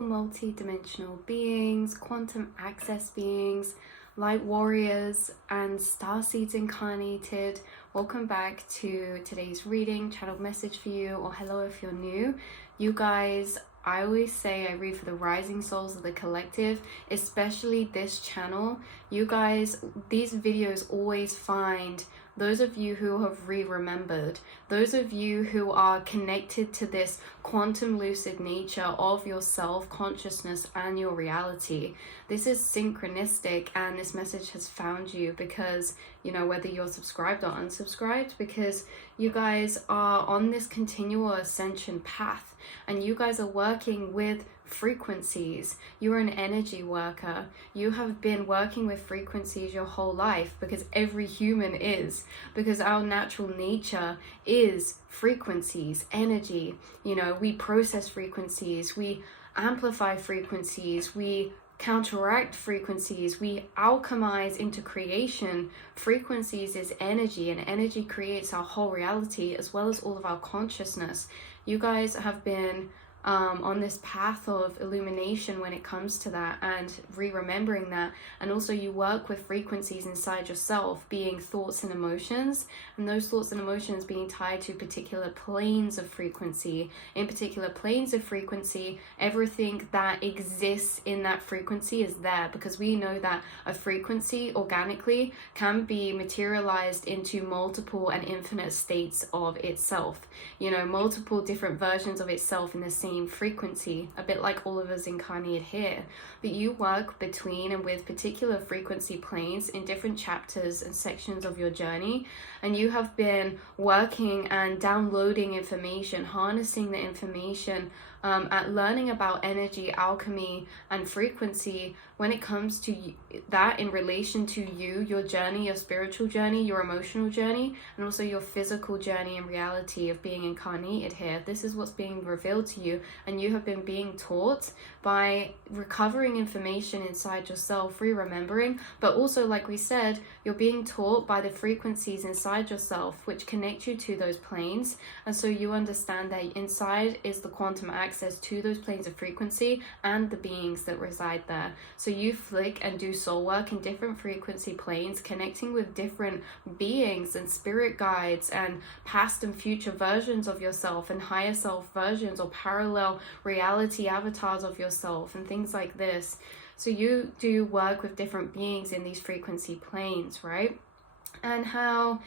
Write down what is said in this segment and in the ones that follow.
multi-dimensional beings, quantum access beings, light warriors, and star seeds incarnated. Welcome back to today's reading, channeled message for you, or hello if you're new. You guys, I always say I read for the rising souls of the collective, especially this channel. You guys, these videos always find those of you who have remembered, those of you who are connected to this quantum lucid nature of your self-consciousness and your reality. This is synchronistic, and this message has found you because, you know, whether you're subscribed or unsubscribed, because you guys are on this continual ascension path, and you guys are working with frequencies. You're an energy worker. You have been working with frequencies your whole life, because every human is, because our natural nature is frequencies, energy. You know, we process frequencies, we amplify frequencies, we counteract frequencies, we alchemize into creation. Frequencies is energy, and energy creates our whole reality as well as all of our consciousness. You guys have been on this path of illumination when it comes to that, and remembering that. And also you work with frequencies inside yourself, being thoughts and emotions, and those thoughts and emotions being tied to particular planes of frequency. In particular planes of frequency, everything that exists in that frequency is there, because we know that a frequency organically can be materialized into multiple and infinite states of itself, you know, multiple different versions of itself in the same frequency, a bit like all of us incarnated here. But you work between and with particular frequency planes in different chapters and sections of your journey, and you have been working and downloading information, harnessing the information, at learning about energy, alchemy, and frequency when it comes to that in relation to you, your journey, your spiritual journey, your emotional journey, and also your physical journey and reality of being incarnated here. This is what's being revealed to you, and you have been being taught by recovering information inside yourself, remembering, but also, like we said, you're being taught by the frequencies inside yourself which connect you to those planes. And so you understand that inside is the quantum access to those planes of frequency and the beings that reside there. So you flick and do soul work in different frequency planes, connecting with different beings and spirit guides and past and future versions of yourself and higher self versions or parallel reality avatars of yourself and things like this. So you do work with different beings in these frequency planes, right? And how,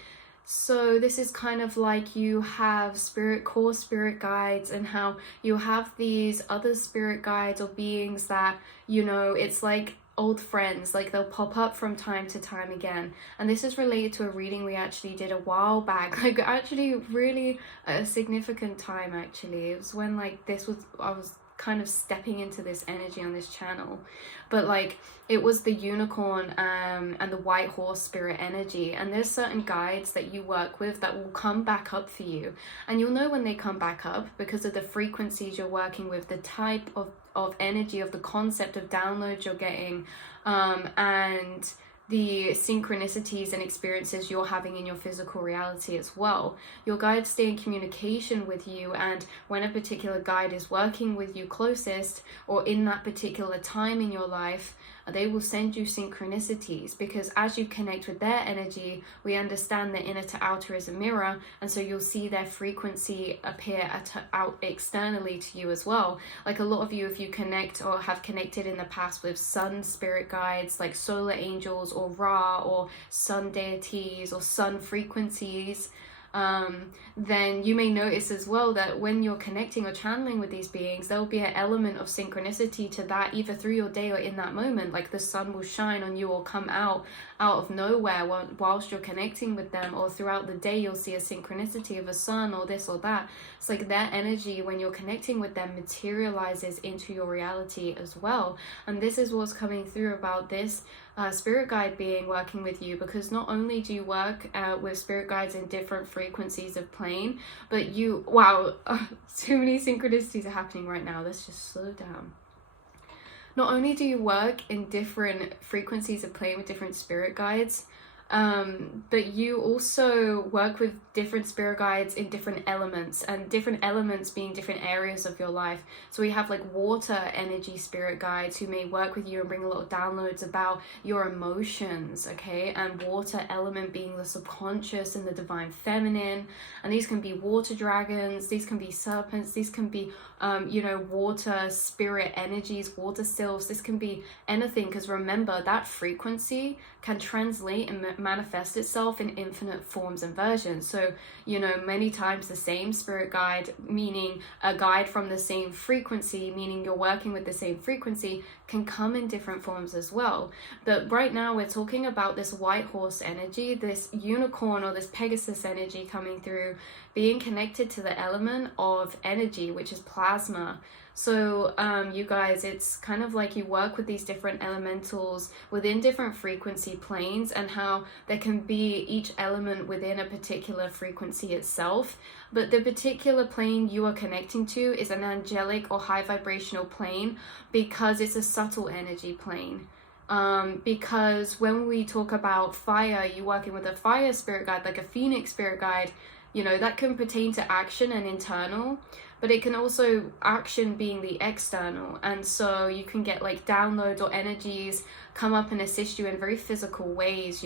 so this is kind of like you have core spirit guides, and how you have these other spirit guides or beings that, you know, it's like old friends, like they'll pop up from time to time again. And this is related to a reading we actually did a while back, like actually really a significant time actually. It was when like I was kind of stepping into this energy on this channel, but like it was the unicorn and the white horse spirit energy. And there's certain guides that you work with that will come back up for you, and you'll know when they come back up because of the frequencies you're working with, the type of energy, of the concept of downloads you're getting, and the synchronicities and experiences you're having in your physical reality as well. Your guides stay in communication with you, and when a particular guide is working with you closest or in that particular time in your life, they will send you synchronicities, because as you connect with their energy, we understand that inner to outer is a mirror, and so you'll see their frequency appear out externally to you as well. Like a lot of you, if you connect or have connected in the past with sun spirit guides like solar angels or Ra or sun deities or sun frequencies, then you may notice as well that when you're connecting or channeling with these beings, there will be an element of synchronicity to that, either through your day or in that moment. Like the sun will shine on you or come out of nowhere whilst you're connecting with them, or throughout the day you'll see a synchronicity of a sun or this or that. It's like their energy, when you're connecting with them, materializes into your reality as well. And this is what's coming through about this spirit guide being working with you, because not only do you work with spirit guides in different frequencies of plane, but you, wow, too many synchronicities are happening right now. Let's just slow down. Not only do you work in different frequencies of plane with different spirit guides, But you also work with different spirit guides in different elements, and different elements being different areas of your life. So we have like water energy spirit guides who may work with you and bring a lot of downloads about your emotions, okay? And water element being the subconscious and the divine feminine. And these can be water dragons, these can be serpents, these can be water spirit energies, water sylphs. This can be anything, because remember that frequency can translate and manifest itself in infinite forms and versions. So many times the same spirit guide, meaning a guide from the same frequency, meaning you're working with the same frequency, can come in different forms as well. But right now we're talking about this white horse energy, this unicorn or this Pegasus energy coming through, being connected to the element of energy, which is plasma. So you guys, it's kind of like you work with these different elementals within different frequency planes, and how there can be each element within a particular frequency itself. But the particular plane you are connecting to is an angelic or high vibrational plane, because it's a subtle energy plane. Because when we talk about fire, you're working with a fire spirit guide, like a phoenix spirit guide, that can pertain to action and internal, but it can also action being the external. And so you can get like downloads or energies come up and assist you in very physical ways,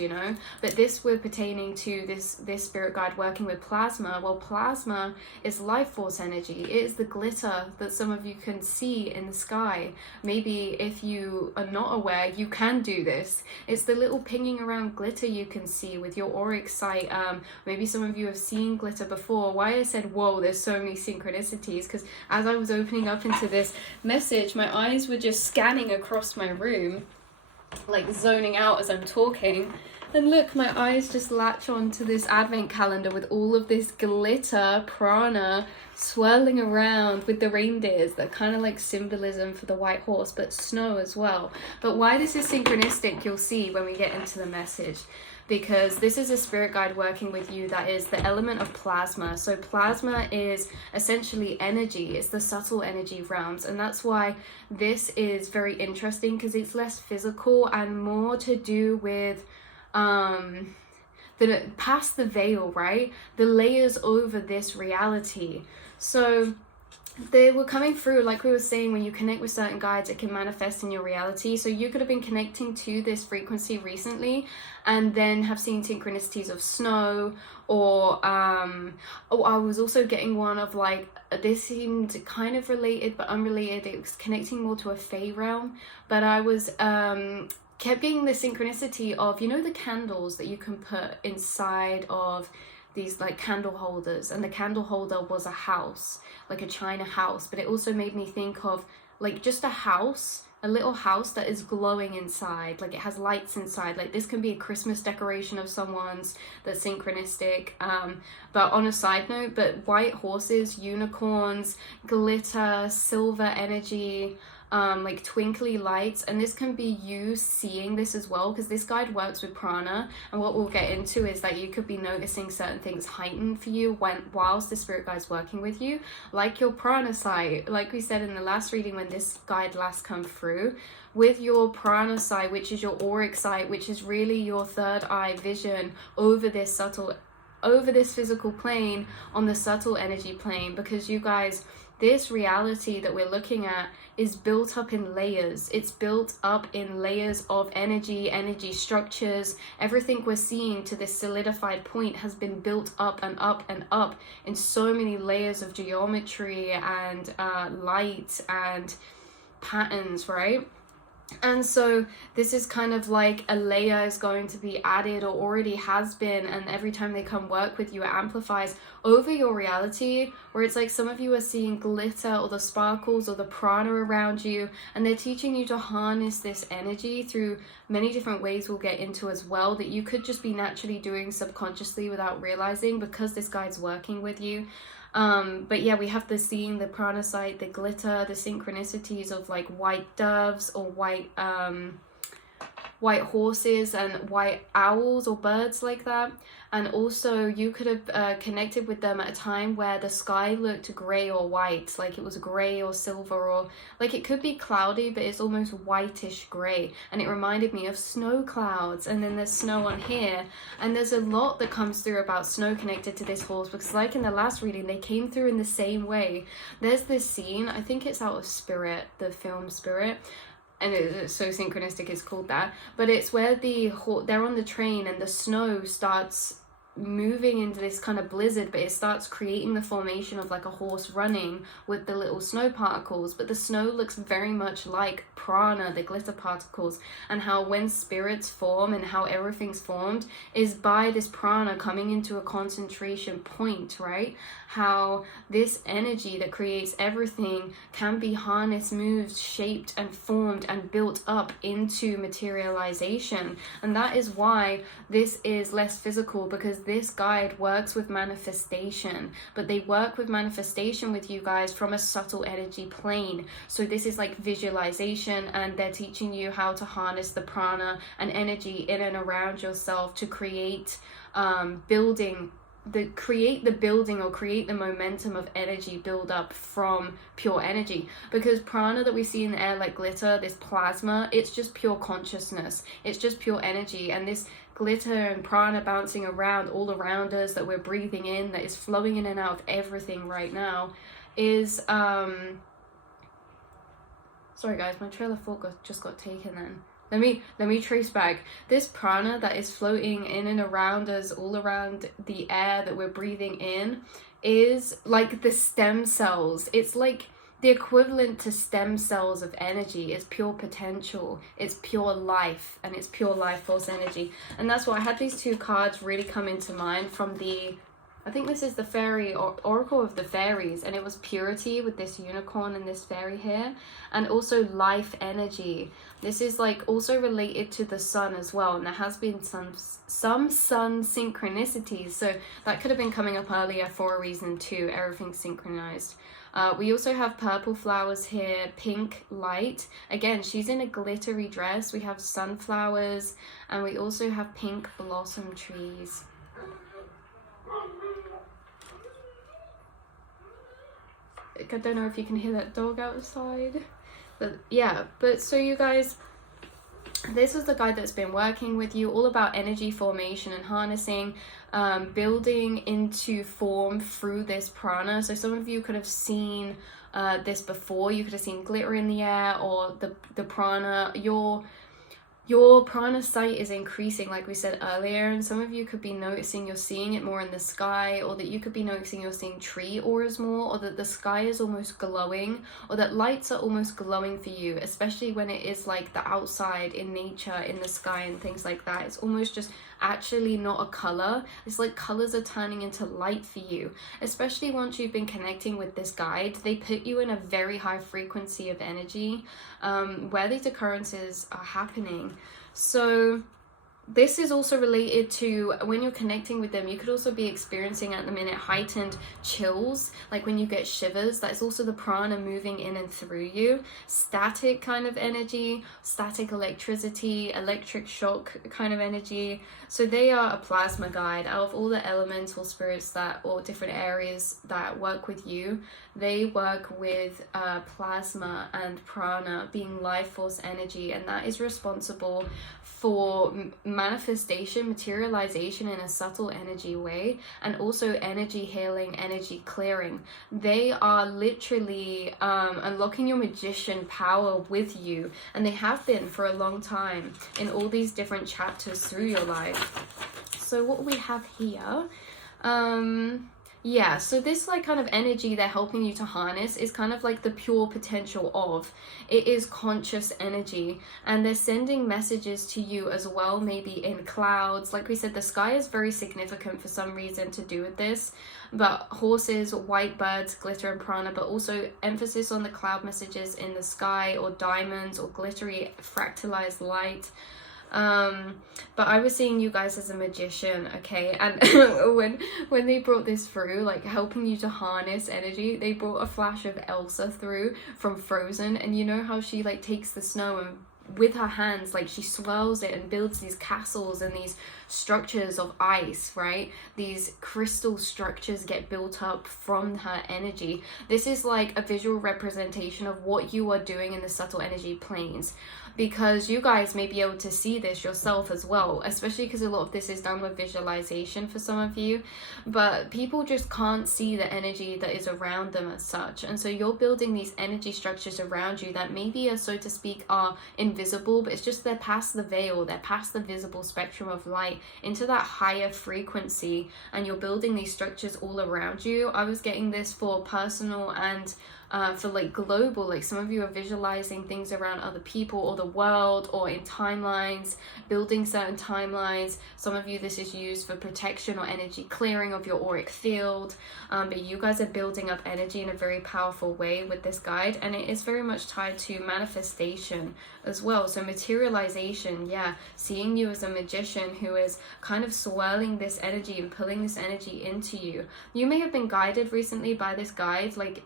but this we're pertaining to this spirit guide working with plasma. Well, plasma is life force energy. It is the glitter that some of you can see in the sky. Maybe if you are not aware, you can do this. It's the little pinging around glitter you can see with your auric sight. Maybe some of you have seen glitter before. Why I said whoa, there's so many synchronicities, because as I was opening up into this message, my eyes were just scanning across my room, like zoning out as I'm talking. And look, my eyes just latch on to this advent calendar with all of this glitter, prana, swirling around with the reindeers, that kind of like symbolism for the white horse, but snow as well. But why this is synchronistic, you'll see when we get into the message. Because this is a spirit guide working with you that is the element of plasma. So plasma is essentially energy. It's the subtle energy realms. And that's why this is very interesting, because it's less physical and more to do with past the veil, right? The layers over this reality. So they were coming through, like we were saying, when you connect with certain guides, it can manifest in your reality. So you could have been connecting to this frequency recently and then have seen synchronicities of snow, or I was also getting one of like, this seemed kind of related but unrelated. It was connecting more to a fae realm, but I was kept getting the synchronicity of, the candles that you can put inside of these like candle holders, and the candle holder was a house, like a china house, but it also made me think of like just a little house that is glowing inside, like it has lights inside. Like this can be a Christmas decoration of someone's that's synchronistic. But on a side note, but white horses, unicorns, glitter, silver energy, like twinkly lights, and this can be you seeing this as well, because this guide works with prana. And what we'll get into is that you could be noticing certain things heightened for you whilst the spirit guide's working with you, like your prana sight, like we said in the last reading when this guide last come through, with your prana sight, which is your auric sight, which is really your third eye vision over this physical plane, on the subtle energy plane. Because you guys, this reality that we're looking at is built up in layers. It's built up in layers of energy structures. Everything we're seeing to this solidified point has been built up and up and up in so many layers of geometry and light and patterns, right? And so this is kind of like a layer is going to be added, or already has been, and every time they come work with you, it amplifies over your reality, where it's like some of you are seeing glitter or the sparkles or the prana around you, and they're teaching you to harness this energy through many different ways we'll get into as well, that you could just be naturally doing subconsciously without realizing, because this guide's working with you. But yeah, we have seeing the prana sight, the glitter, the synchronicities of like white doves or white white horses and white owls or birds like that. And also you could have connected with them at a time where the sky looked grey or white, like it was grey or silver, or like it could be cloudy, but it's almost whitish grey. And it reminded me of snow clouds, and then there's snow on here. And there's a lot that comes through about snow connected to this horse, because like in the last reading, they came through in the same way. There's this scene, I think it's out of Spirit, the film Spirit, and it's so synchronistic it's called that, but it's where they're on the train and the snow starts moving into this kind of blizzard, but it starts creating the formation of like a horse running with the little snow particles. But the snow looks very much like prana, the glitter particles, and how when spirits form and how everything's formed is by this prana coming into a concentration point, right? How this energy that creates everything can be harnessed, moved, shaped and formed and built up into materialization. And that is why this is less physical, because this guide works with manifestation, but they work with manifestation with you guys from a subtle energy plane. So this is like visualization, and they're teaching you how to harness the prana and energy in and around yourself to create create the building or create the momentum of energy build up from pure energy. Because prana that we see in the air like glitter, this plasma, it's just pure consciousness, it's just pure energy. And this glitter and prana bouncing around all around us that we're breathing in, that is flowing in and out of everything right now, is sorry guys, my trail of thought just got taken then. Let me trace back. This prana that is floating in and around us, all around the air that we're breathing in, is like the stem cells. It's like the equivalent to stem cells of energy. It's pure potential, it's pure life, and it's pure life force energy. And that's why I had these two cards really come into mind from the, I think this is the fairy or oracle of the fairies, and it was purity with this unicorn and this fairy here, and also life energy. This is like also related to the sun as well, and there has been some sun synchronicities, so that could have been coming up earlier for a reason too. Everything's synchronized. We also have purple flowers here, pink light. Again, she's in a glittery dress. We have sunflowers, and we also have pink blossom trees. I don't know if you can hear that dog outside, but yeah. But so you guys, this is the guide that's been working with you, all about energy formation and harnessing, building into form through this prana. So some of you could have seen this before. You could have seen glitter in the air, or the prana. Your prana sight is increasing, like we said earlier, and some of you could be noticing you're seeing it more in the sky, or that you could be noticing you're seeing tree auras more, or that the sky is almost glowing, or that lights are almost glowing for you, especially when it is like the outside in nature, in the sky and things like that. It's almost just actually not a color. It's like colors are turning into light for you, especially once you've been connecting with this guide. They put you in a very high frequency of energy where these occurrences are happening. So this is also related to when you're connecting with them, you could also be experiencing at the minute heightened chills, like when you get shivers. That's also the prana moving in and through you. Static kind of energy, static electricity, electric shock kind of energy. So they are a plasma guide. Out of all the elemental spirits that, or different areas that work with you, they work with plasma and prana being life force energy, and that is responsible for manifestation, materialization in a subtle energy way, and also energy healing, energy clearing. They are literally unlocking your magician power with you, and they have been for a long time in all these different chapters through your life. So what we have here, yeah, so this like kind of energy they're helping you to harness is kind of like the pure potential of, it is conscious energy, and they're sending messages to you as well, maybe in clouds. Like we said, the sky is very significant for some reason to do with this, but horses, white birds, glitter and prana, but also emphasis on the cloud messages in the sky, or diamonds, or glittery fractalized light. But I was seeing you guys as a magician, okay? And when they brought this through, like helping you to harness energy, they brought a flash of Elsa through from Frozen, and you know how she like takes the snow and with her hands, like she swirls it and builds these castles and these structures of ice, right? These crystal structures get built up from her energy. This is like a visual representation of what you are doing in the subtle energy planes, because you guys may be able to see this yourself as well, especially because a lot of this is done with visualization for some of you, but people just can't see the energy that is around them as such. And so you're building these energy structures around you that maybe are, so to speak, are invisible, but it's just they're past the veil, they're past the visible spectrum of light into that higher frequency, and you're building these structures all around you. I was getting this for personal and for like global, like some of you are visualizing things around other people or the world or in timelines, building certain timelines. Some of you, this is used for protection or energy clearing of your auric field, but you guys are building up energy in a very powerful way with this guide, and it is very much tied to manifestation as well. So materialization, yeah, seeing you as a magician who is kind of swirling this energy and pulling this energy into you. You may have been guided recently by this guide, like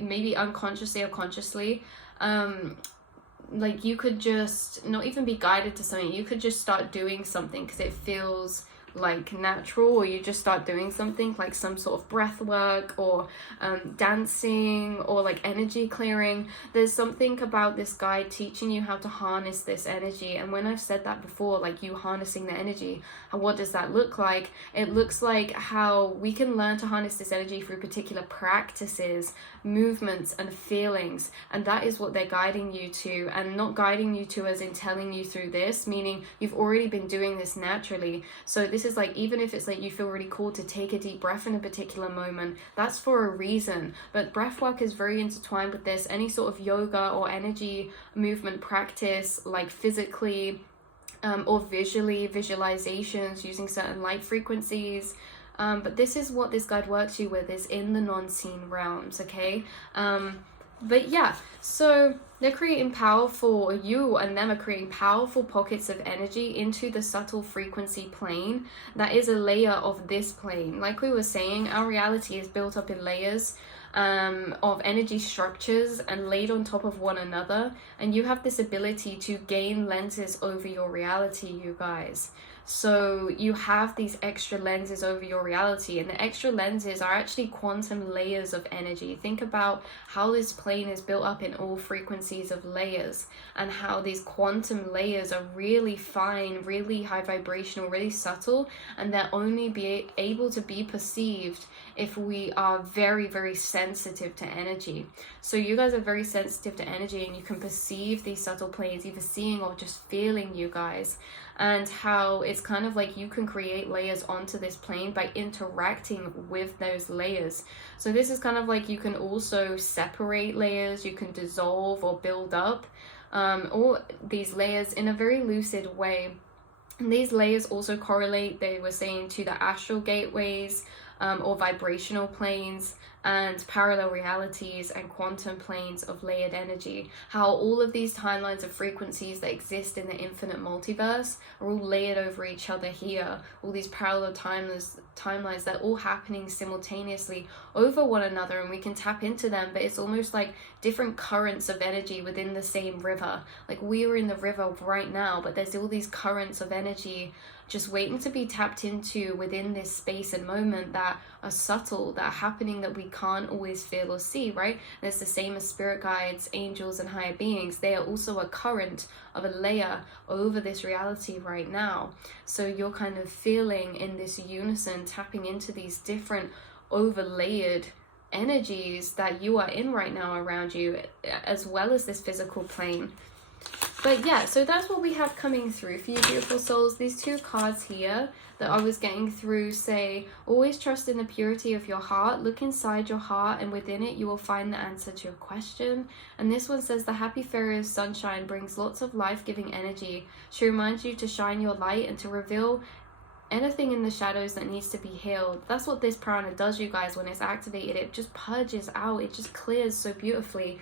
maybe unconsciously or consciously. Like you could just not even be guided to something, you could just start doing something because it feels like natural, or you just start doing something like some sort of breath work or dancing or like energy clearing. There's something about this guide teaching you how to harness this energy. And when I've said that before, like you harnessing the energy, what does that look like? It looks like how we can learn to harness this energy through particular practices, movements and feelings, and that is what they're guiding you to. And not guiding you to as in telling you through this, meaning you've already been doing this naturally. So this is like, even if it's like you feel really called to take a deep breath in a particular moment, that's for a reason. But breath work is very intertwined with this. Any sort of yoga or energy movement practice, like physically or visually, visualizations using certain light frequencies. But this is what this guide works you with, is in the non-seen realms, okay? But yeah, so they're creating powerful, you and them are creating powerful pockets of energy into the subtle frequency plane that is a layer of this plane. Like we were saying, our reality is built up in layers of energy structures and laid on top of one another, and you have this ability to gain lenses over your reality, you guys. So you have these extra lenses over your reality, and the extra lenses are actually quantum layers of energy. Think about how this plane is built up in all frequencies of layers, and how these quantum layers are really fine, really high vibrational, really subtle, and they're only be able to be perceived if we are very, very sensitive to energy. So you guys are very sensitive to energy, and you can perceive these subtle planes, either seeing or just feeling, you guys. And how it's kind of like you can create layers onto this plane by interacting with those layers. So this is kind of like you can also separate layers, you can dissolve or build up all these layers in a very lucid way. And these layers also correlate, they were saying, to the astral gateways or vibrational planes and parallel realities and quantum planes of layered energy. How all of these timelines of frequencies that exist in the infinite multiverse are all layered over each other here. All these parallel timelines, they're all happening simultaneously over one another, and we can tap into them, but it's almost like different currents of energy within the same river. Like we are in the river right now, but there's all these currents of energy just waiting to be tapped into within this space and moment that are subtle, that are happening, that we can't always feel or see, right? And it's the same as spirit guides, angels, and higher beings. They are also a current of a layer over this reality right now. So you're kind of feeling in this unison, tapping into these different overlayered energies that you are in right now around you, as well as this physical plane. But yeah, so that's what we have coming through for you, beautiful souls. These two cards here that I was getting through say, always trust in the purity of your heart. Look inside your heart, and within it you will find the answer to your question. And this one says, the happy fairy of sunshine brings lots of life-giving energy. She reminds you to shine your light and to reveal anything in the shadows that needs to be healed. That's what this prana does, you guys. When it's activated, it just purges out, it just clears so beautifully,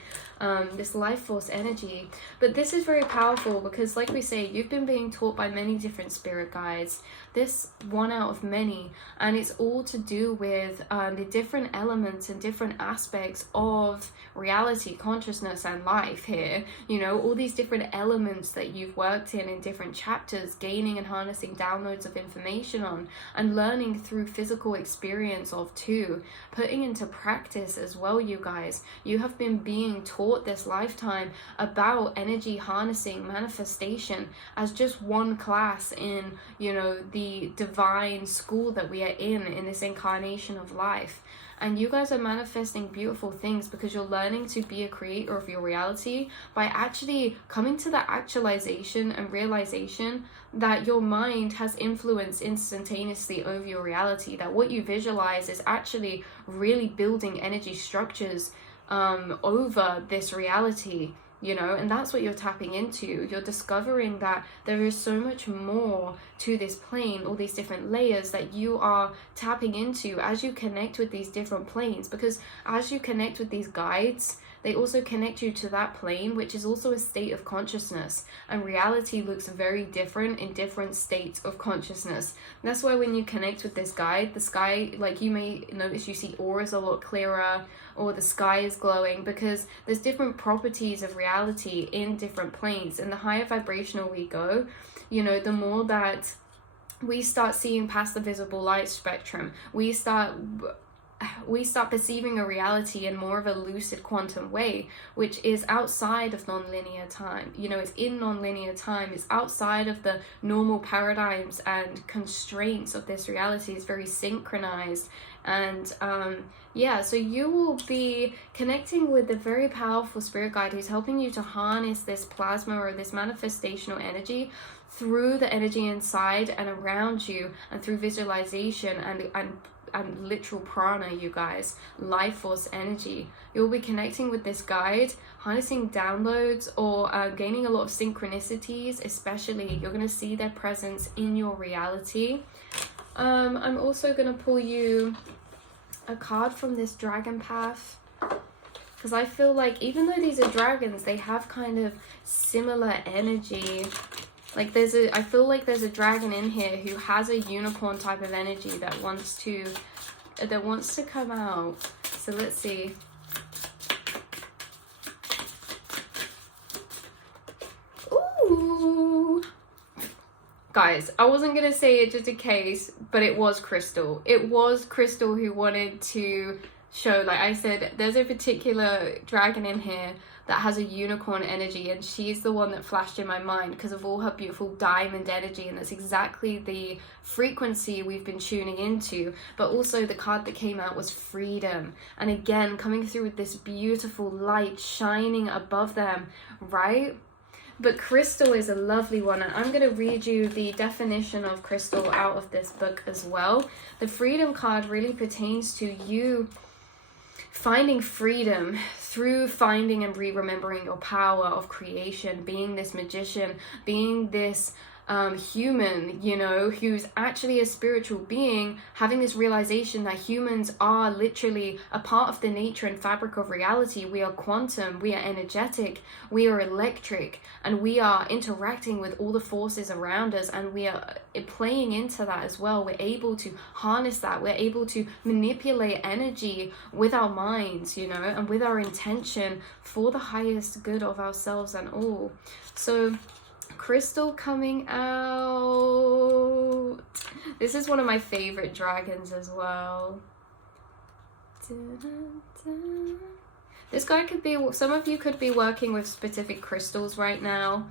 this life force energy. But this is very powerful because, like we say, you've been being taught by many different spirit guides, this one out of many, and it's all to do with the different elements and different aspects of reality, consciousness, and life here. You know, all these different elements that you've worked in different chapters, gaining and harnessing downloads of information on, and learning through physical experience of too, putting into practice as well, you guys. You have been being taught this lifetime about energy harnessing, manifestation, as just one class in, you know, the divine school that we are in this incarnation of life. And you guys are manifesting beautiful things because you're learning to be a creator of your reality by actually coming to the actualization and realization that your mind has influence instantaneously over your reality, that what you visualize is actually really building energy structures over this reality. You know, and that's what you're tapping into. You're discovering that there is so much more to this plane, all these different layers that you are tapping into as you connect with these different planes. Because as you connect with these guides, they also connect you to that plane, which is also a state of consciousness. And reality looks very different in different states of consciousness. That's why when you connect with this guide, the sky, like you may notice you see auras a lot clearer, or the sky is glowing, because there's different properties of reality in different planes. And the higher vibrational we go, you know, the more that we start seeing past the visible light spectrum, we start perceiving a reality in more of a lucid quantum way, which is outside of non-linear time. You know, it's in non-linear time, it's outside of the normal paradigms and constraints of this reality. It's very synchronized. And yeah, so you will be connecting with a very powerful spirit guide who's helping you to harness this plasma or this manifestational energy through the energy inside and around you, and through visualization and literal prana, you guys, life force energy. You'll be connecting with this guide, harnessing downloads, or gaining a lot of synchronicities. Especially, you're going to see their presence in your reality. I'm also going to pull you a card from this dragon path, because I feel like even though these are dragons, they have kind of similar energy. Like I feel like there's a dragon in here who has a unicorn type of energy that wants to come out. So let's see. Ooh. Guys, I wasn't going to say it just in case, but it was Crystal. It was Crystal who wanted to show, like I said, there's a particular dragon in here that has a unicorn energy, and she's the one that flashed in my mind because of all her beautiful diamond energy, and that's exactly the frequency we've been tuning into. But also the card that came out was freedom, and again coming through with this beautiful light shining above them, right? But crystal is a lovely one, and I'm going to read you the definition of crystal out of this book as well. The freedom card really pertains to you finding freedom through finding and re-remembering your power of creation, being this magician, being this human, you know, who's actually a spiritual being, having this realization that humans are literally a part of the nature and fabric of reality. We are quantum, we are energetic, we are electric, and we are interacting with all the forces around us, and we are playing into that as well. We're able to harness that, we're able to manipulate energy with our minds, you know, and with our intention for the highest good of ourselves and all. So crystal coming out. This is one of my favorite dragons as well. This guy could be, some of you could be working with specific crystals right now,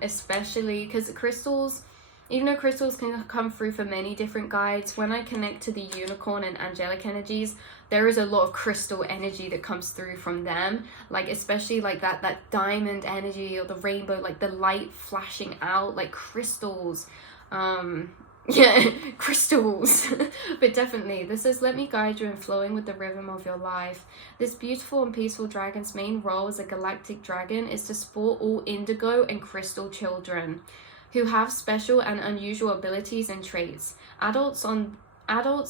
especially because crystals, even though crystals can come through for many different guides, when I connect to the unicorn and angelic energies, there is a lot of crystal energy that comes through from them, like especially like that diamond energy or the rainbow, like the light flashing out like crystals. Yeah, crystals. But definitely this is, let me guide you in flowing with the rhythm of your life. This beautiful and peaceful dragon's main role as a galactic dragon is to support all indigo and crystal children. who have special and unusual abilities and traits. Adults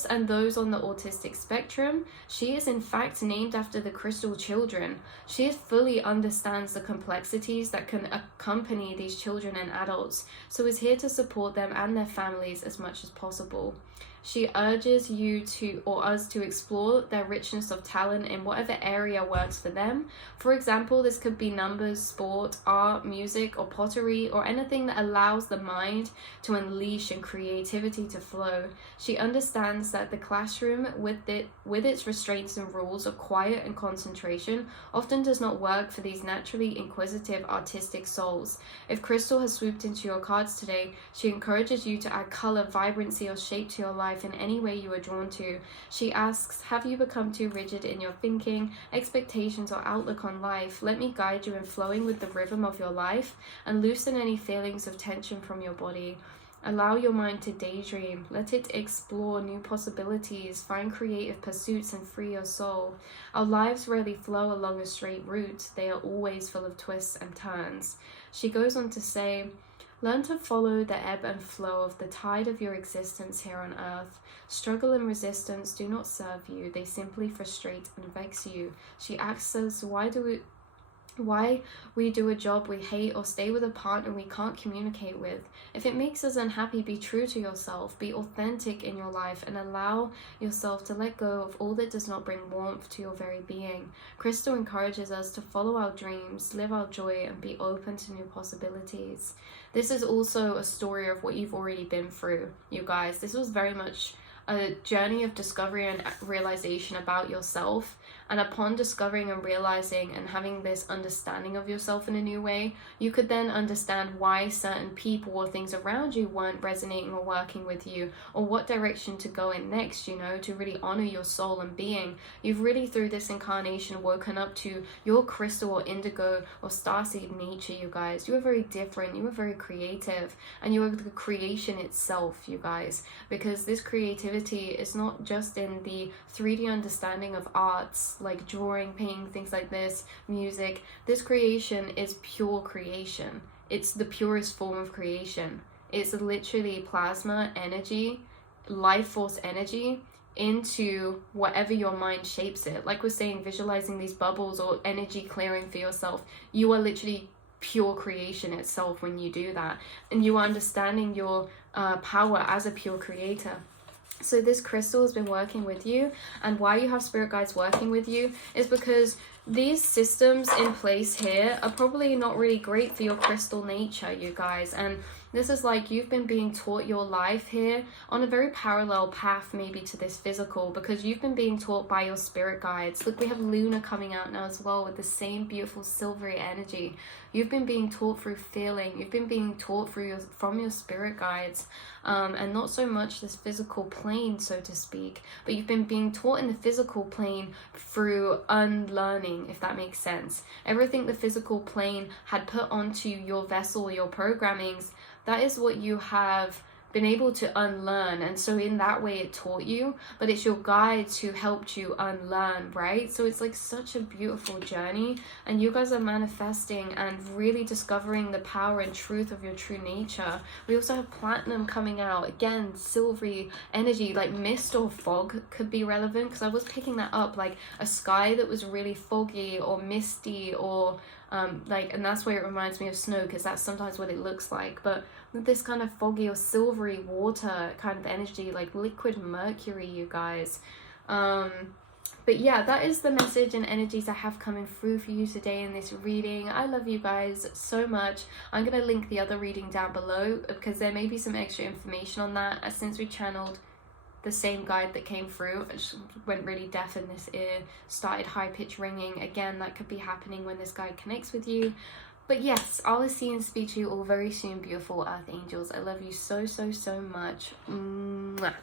and those on the autistic spectrum. She is in fact named after the crystal children. She fully understands the complexities that can accompany these children and adults, so is here to support them and their families as much as possible. She urges you to, or us, to explore their richness of talent in whatever area works for them. For example, this could be numbers, sport, art, music, or pottery, or anything that allows the mind to unleash and creativity to flow. She understands that the classroom, with its restraints and rules of quiet and concentration, often does not work for these naturally inquisitive, artistic souls. If Crystal has swooped into your cards today, she encourages you to add color, vibrancy, or shape to your life in any way you are drawn to. She asks, have you become too rigid in your thinking, expectations, or outlook on life? Let me guide you in flowing with the rhythm of your life and loosen any feelings of tension from your body. Allow your mind to daydream. Let it explore new possibilities, find creative pursuits, and free your soul. Our lives rarely flow along a straight route. They are always full of twists and turns. She goes on to say, learn to follow the ebb and flow of the tide of your existence here on earth. Struggle and resistance do not serve you. They simply frustrate and vex you. She asks us, why we do a job we hate or stay with a partner we can't communicate with. If it makes us unhappy, be true to yourself, be authentic in your life, and allow yourself to let go of all that does not bring warmth to your very being. Crystal encourages us to follow our dreams, live our joy, and be open to new possibilities. This is also a story of what you've already been through, you guys. This was very much a journey of discovery and realization about yourself. And upon discovering and realizing and having this understanding of yourself in a new way, you could then understand why certain people or things around you weren't resonating or working with you, or what direction to go in next, you know, to really honor your soul and being. You've really, through this incarnation, woken up to your crystal or indigo or starseed nature, you guys. You are very different, you are very creative, and you are the creation itself, you guys, because this creativity is not just in the 3D understanding of arts, like drawing, painting, things like this, music. This creation is pure creation. It's the purest form of creation. It's literally plasma energy, life force energy into whatever your mind shapes it. Like we're saying, visualizing these bubbles or energy clearing for yourself. You are literally pure creation itself when you do that, and you are understanding your power as a pure creator. So this crystal has been working with you, and why you have spirit guides working with you is because these systems in place here are probably not really great for your crystal nature, you guys. And this is like you've been being taught your life here on a very parallel path maybe to this physical, because you've been being taught by your spirit guides. Look, we have Luna coming out now as well with the same beautiful silvery energy. You've been being taught through feeling. You've been being taught from your spirit guides, and not so much this physical plane, so to speak, but you've been being taught in the physical plane through unlearning, if that makes sense. Everything the physical plane had put onto your vessel, your programmings, that is what you have been able to unlearn. And so in that way it taught you, but it's your guides who helped you unlearn, right? So it's like such a beautiful journey, and you guys are manifesting and really discovering the power and truth of your true nature. We also have Platinum coming out, again, silvery energy, like mist or fog could be relevant, because I was picking that up, like a sky that was really foggy or misty, or and that's why it reminds me of snow, because that's sometimes what it looks like. But this kind of foggy or silvery water kind of energy, like liquid mercury, you guys. But yeah, that is the message and energies I have coming through for you today in this reading. I love you guys so much. I'm going to link the other reading down below, because there may be some extra information on that, since we channeled the same guide that came through. I just went really deaf in this ear, started high pitch ringing. Again, that could be happening when this guide connects with you. But yes, I'll see and speak to you all very soon, beautiful earth angels. I love you so, so, so much. Mwah.